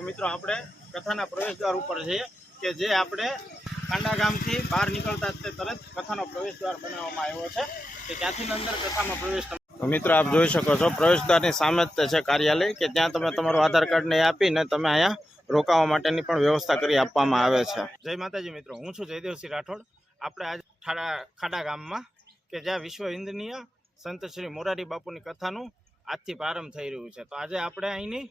તો મિત્રો આપણે કથાના પ્રવેશદ્વાર ઉપર છીએ કે જે આપણે ખાંડા ગામથી બહાર નીકળતા તે તરત કથાનો પ્રવેશદ્વાર બનાવવામાં આવ્યો છે કે ત્યાંથી અંદર કથામાં પ્રવેશ તો મિત્રો આપ જોઈ શકો છો પ્રવેશદ્વારની સામે જ છે કાર્યાલય કે ત્યાં તમે તમારું આધાર કાર્ડને આપીને તમે અહીંયા રોકાવા માટેની પણ વ્યવસ્થા કરી આપવામાં આવે છે. જય માતાજી મિત્રો હું છું જયદેવસિંહ રાઠોડ. આપણે આજે ખાડા ખાડા ગામમાં કે જ્યાં વિશ્વ હિન્દનીય સંત શ્રી મોરારી બાપુની કથાનું આજથી પ્રારંભ થઈ રહ્યું છે. તો આજે આપણે અહીંની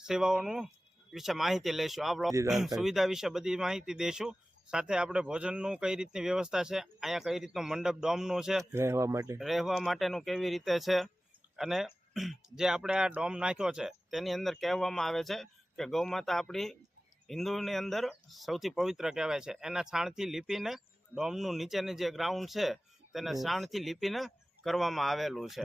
સેવાઓનું વિશે માહિતી લઈશું આ બ્લોક સુવિધા વિશે બધી માહિતી દઈશું સાથે આપણે ભોજનનું કઈ રીતની વ્યવસ્થા છે? અહીંયા કઈ રીતનો મંડપ ડોમનું છે? રહેવા માટે. રહેવા માટેનું કેવી રીતે છે? અને જે આપણે આ ડોમ નાખ્યો છે તેની અંદર કહેવામાં આવે છે કે ગૌ માતા આપણી હિન્દુની અંદર સૌથી પવિત્ર કહેવાય છે. એના છાણથી લીપીને ડોમનું નીચેની જે ગ્રાઉન્ડ છે તેને. છાણથી લીપીને કરવામાં આવેલું છે.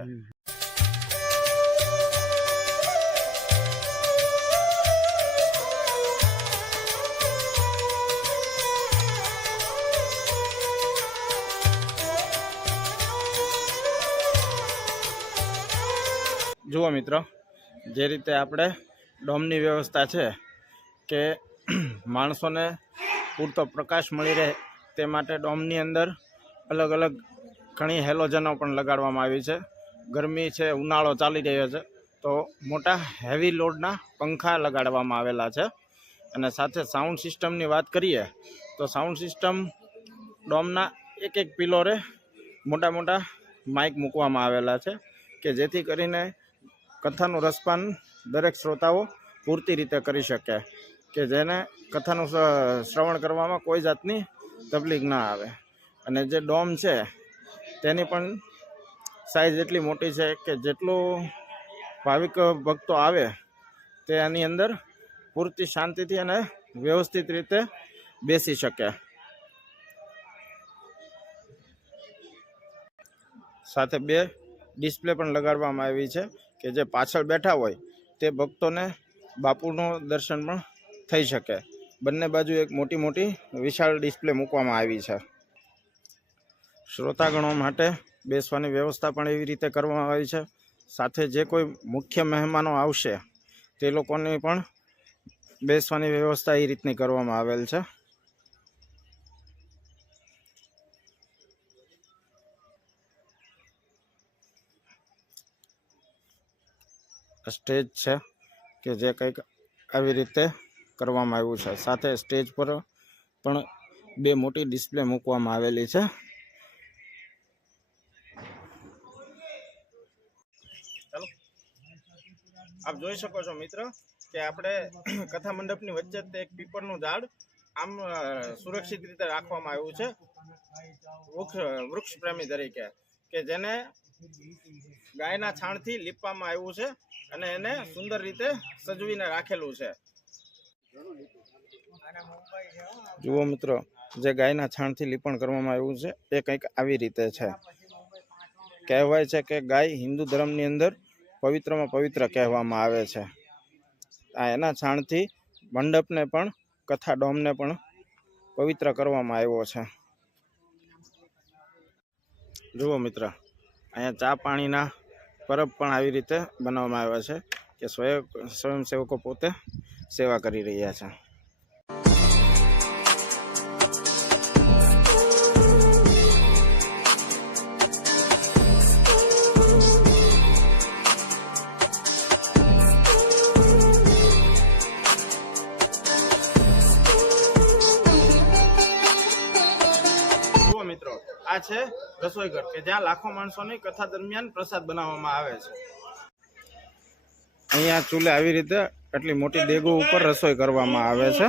જુઓ મિત્રો, જે રીતે આપણે ડોમની વ્યવસ્થા છે કે માણસોને પૂરતો પ્રકાશ મળી રહે તે માટે ડોમની અંદર અલગ અલગ ઘણી હેલોજનો પણ લગાડવામાં આવી છે. ગરમી છે, ઉનાળો ચાલી રહ્યો છે, તો મોટા હેવી લોડના પંખા લગાડવામાં આવેલા છે. અને સાથે સાઉન્ડ સિસ્ટમની વાત કરીએ, તો સાઉન્ડ સિસ્ટમ ડોમના એક એક પિલોરે મોટા મોટા માઇક મૂકવામાં આવેલા છે કે જેથી કરીને કથાનું રસપાન દરેક શ્રોતાઓ પૂરતી રીતે કરી શકે કે જેને કથાનું શ્રવણ કરવામાં કોઈ જાતની તકલીફ ના આવે. અને જે ડોમ છે, તેની પણ સાઈઝ એટલી મોટી છે કે જેટલું ભાવિક ભક્તો આવે, તે આની અંદર પૂરતી શાંતિથી અને વ્યવસ્થિત રીતે બેસી શકે. સાથે બે ડિસ્પ્લે પણ લગાડવામાં આવી છે. કે જે પાછળ બેઠા હોય તે ભક્તોને બાપુનું દર્શન પણ થઈ શકે. બંને બાજુ એક મોટી મોટી વિશાળ ડિસ્પ્લે મૂકવામાં આવી છે. શ્રોતાગણો માટે બેસવાની વ્યવસ્થા પણ એવી રીતે કરવામાં આવી છે. સાથે જે કોઈ મુખ્ય મહેમાનો આવશે તે લોકોની પણ બેસવાની વ્યવસ્થા એ રીતની કરવામાં આવેલ છે. સ્ટેજ છે કે જે કંઈક આવી રીતે કરવામાં આવ્યું છે. સાથે સ્ટેજ પર પણ બે મોટી ડિસ્પ્લે મૂકવામાં આવેલી છે. આપ જોઈ શકો છો મિત્ર કે આપણે કથા મંડપની વચ્ચે તે એક પીપળનું ઝાડ આમ સુરક્ષિત રીતે રાખવામાં આવ્યું છે. વૃક્ષ વૃક્ષ પ્રેમી તરીકે કે જેને ગાયના છાણથી લીપવામાં આવ્યું છે અને એને સુંદર રીતે સજવીને રાખેલું છે. જુઓ મિત્રો, જે ગાયના છાણથી લીપણ કરવામાં આવ્યું છે, એ કંઈક આવી રીતે છે. કહેવાય છે કે ગાય હિન્દુ ધર્મની અંદર પવિત્રમાં પવિત્ર કહેવામાં આવે છે. આ એના છાણથી મંડપને પણ કથા ડોમને પણ પવિત્ર કરવામાં આવ્યો છે. જુઓ મિત્ર અહીંયા ચા પાણીના પરબ પણ આવી રીતે બનાવવામાં આવ્યા છે કે સ્વયં સ્વયંસેવકો પોતે સેવા કરી રહ્યા છે. મિત્રો, આ છે રસોઈઘર કે જ્યાં લાખો માણસોની કથા દરમિયાન પ્રસાદ બનાવવામાં આવે છે. અહીંયા ચૂલે આવી રીતે આટલી મોટી દેગો ઉપર રસોઈ કરવામાં આવે છે.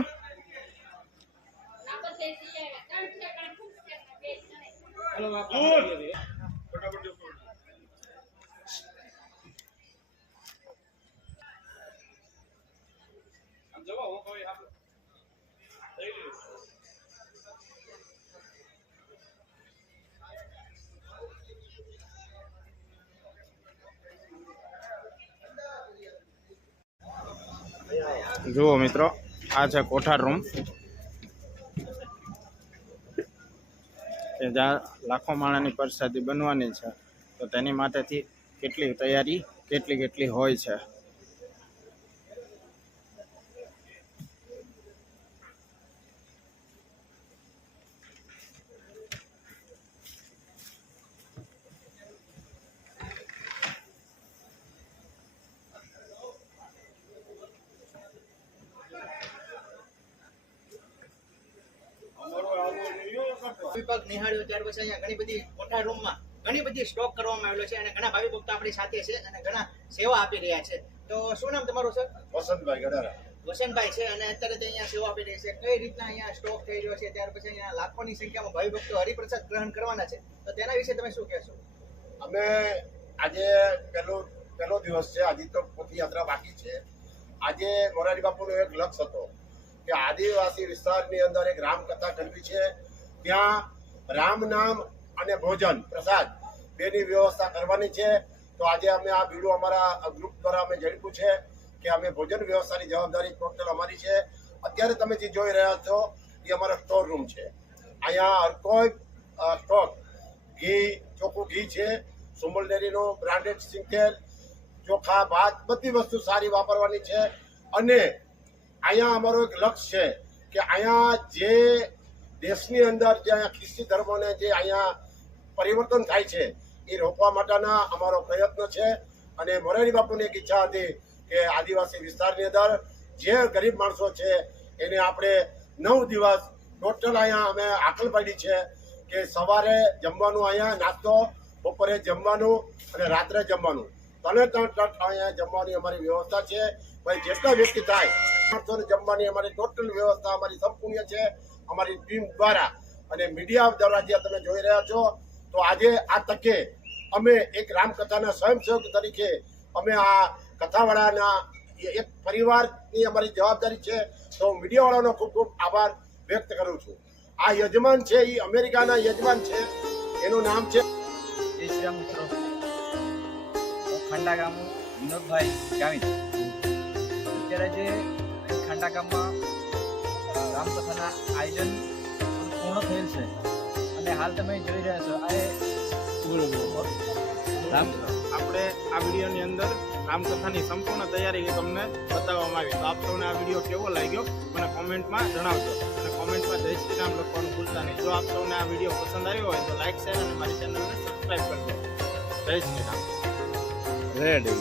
જુઓ મિત્રો, આ છે કોઠાર રૂમ કે જ્યાં લાખો માણાની પ્રસાદી બનવાની છે. તો તેની માટેથી કેટલી તૈયારી, કેટલી કેટલી હોય છે. નિહાળ્યો ત્યાર પછી અહીંયા ઘણી બધી મોટા રૂમમાં ઘણી બધી સ્ટોક કરવામાં આવેલો છે અને ઘણા ભાવિ ભક્તો આપણી સાથે છે અને ઘણા સેવા આપી રહ્યા છે. તો શું નામ તમારું સર વસંતભાઈ ગડારા વસંતભાઈ છે અને અત્યારે તો અહીંયા સેવા આપી રહી છે. કઈ રીતના અહીંયા સ્ટોક થઈ રહ્યો છે? ત્યાર પછી અહીંયા લાખોની સંખ્યામાં ભાવિ ભક્તો હરિપ્રસાદ ગ્રહણ કરવાના છે. તો તેના વિશે તમે શું કહેશો? અમે આજે પહેલો પહેલો દિવસ છે. આજે તો પદયાત્રા બાકી છે. આજે મોરારી બાપુનો એક લક્ષ્ય હતો કે આદિવાસી વિસ્તારની અંદર એક રામકથા કરવી છે. ત્યાં રામ નામ અને ભોજન, પ્રસાદ બેની વ્યવસ્થા કરવાની છે. તો આજે અમે આ બીડું અમારા ગ્રુપ દ્વારા અમે જણાવ્યું છે કે અમે ભોજન વ્યવસ્થાની જવાબદારી ટોટલ અમારી છે. અત્યારે તમે જે જોઈ રહ્યા છો, એ અમારો સ્ટોર રૂમ છે. અહીંયા હરકોઈ સ્ટોક ઘી, ચોખ્ખું ઘી છે સુમલ ડેરીનો બ્રાન્ડેડ સિંગતેલ ચોખા, ભાત, બધી વસ્તુ સારી વાપરવાની છે. અને અહીંયા અમારો એક લક્ષ્ય છે કે અહીંયા જે દેશની અંદર જે અહીંયા ખ્રિસ્તી ધર્મોને જે અહીંયા પરિવર્તન થાય છે, એ રોકવા માટેના અમારો પ્રયત્ન છે. અને મોરારી બાપુની એક ઈચ્છા હતી કે આદિવાસી વિસ્તારની અંદર જે ગરીબ માણસો છે, એને આપણે નવ દિવસ ટોટલ અહીંયા અમે આકલ પાડી છે કે સવારે જમવાનું અહીંયા નાસ્તો, બપોરે જમવાનું અને રાત્રે જમવાનું. તને ત્રણ ટક અહીંયા જમવાની અમારી વ્યવસ્થા છે. ભાઈ, જેટલા વ્યક્તિ થાય જમવાની અમારી ટોટલ વ્યવસ્થા અમારી સંપૂર્ણ છે. અમારી ટીમ દ્વારા અને મીડિયા દ્વારા જે તમે જોઈ રહ્યા છો, તો આજે આ તકે અમે એક રામકથાના સ્વયંસેવક તરીકે અમે આ કથાવાળાના એક પરિવારની અમારી જવાબદારી છે, તો હું મીડિયાવાળાનો ખૂબ ખૂબ આભાર વ્યક્ત કરું છું. આ યજમાન છે એ અમેરિકાના યજમાન છે, એનું નામ છે જય મિત્રો. હું ખાંડા ગામ વિનોદભાઈ ગામિત અત્યારે જે ખાંડા ગામમાં રામકથાના આયોજન પૂર્ણ થયેલ છે. અને હાલ તમે જોઈ રહ્યા છો આ આપણે આ વિડીયોની અંદર રામકથાની સંપૂર્ણ તૈયારી તમને બતાવવામાં આવી. તો આપ સૌને આ વીડિયો કેવો લાગ્યો મને કોમેન્ટમાં જણાવજો. અને કોમેન્ટમાં જય શ્રી રામ લખવાનું ભૂલતા નહીં. જો આપ સૌને આ વીડિયો પસંદ આવ્યો હોય તો લાઈક શેર અને મારી ચેનલને સબસ્ક્રાઈબ કરજો. જય શ્રી રામ. રેડી